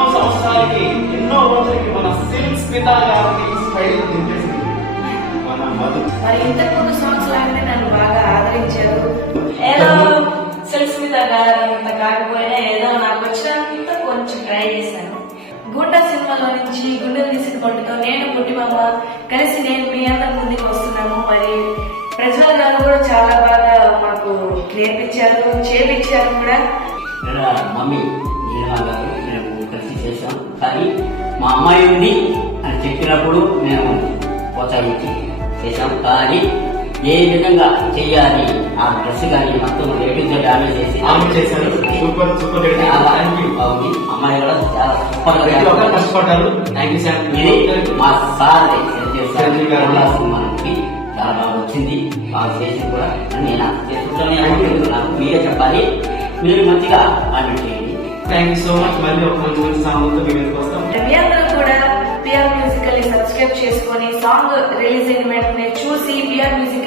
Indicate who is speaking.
Speaker 1: ఎన్నో సంవత్సరాలకి ఎన్నో రోజులకి మన సిల్క్ స్మిత గారికి స్టైల్ దింపేసింది మన మధు.
Speaker 2: మరి ఇంతకు కొన్ని సాంగ్స్ నన్ను బాగా ఆదరించారు. ఏదో సెల్ఫ్ గారు ఇంత కాకపోయినా ఏదో నాకు వచ్చినంత కొంచెం ట్రై చేశాను. గుంట సినిమాలో నుంచి గుండెలు తీసిన పట్టుతో నేను పుట్టిమమ్మ కలిసి నేను మీ అందరి ముందుకు వస్తున్నాము. మరి ప్రజల గారు కూడా చాలా బాగా మాకు నేర్పించారు చేపించారు కూడా.
Speaker 3: ఇక్కడ మమ్మీ నీలమా గారు మేము కలిసి చేసాం కానీ మా అమ్మాయి ఉంది అని చెప్పినప్పుడు మేము ప్రోత్సహించి చేసాం కానీ ఏ విధంగా చెయ్యాలి ఆ డ్రెస్ కానీ మొత్తం రేటింగ్ డామేజ్ చేసి
Speaker 1: చేశారు. సూపర్ సూపర్
Speaker 3: బాగుంది అమ్మాయి కూడా చాలా సూపర్
Speaker 1: కష్టపడ్డారు. థ్యాంక్ యూ సార్
Speaker 3: ఇది మా సార్
Speaker 1: సంజయ్ గారు.
Speaker 3: సినిమాకి చాలా బాగా వచ్చింది. బాగా చేసి కూడా నేను చేసుకుంటానే అనుకుంటున్నాను మీరే చెప్పాలి. మీరు మంచిగా
Speaker 1: థ్యాంక్ యూ సో మచ్ మళ్ళీ ఒక మంచి మంచి సాంగ్ సాంగ్తో మీ మీద కోసం
Speaker 2: మీ అందరూ కూడా పిఆర్ మ్యూజికల్ని సబ్స్క్రైబ్ చేసుకొని సాంగ్ రిలీజ్ అయిన వెంటనే చూసి పిఆర్ మ్యూజిక్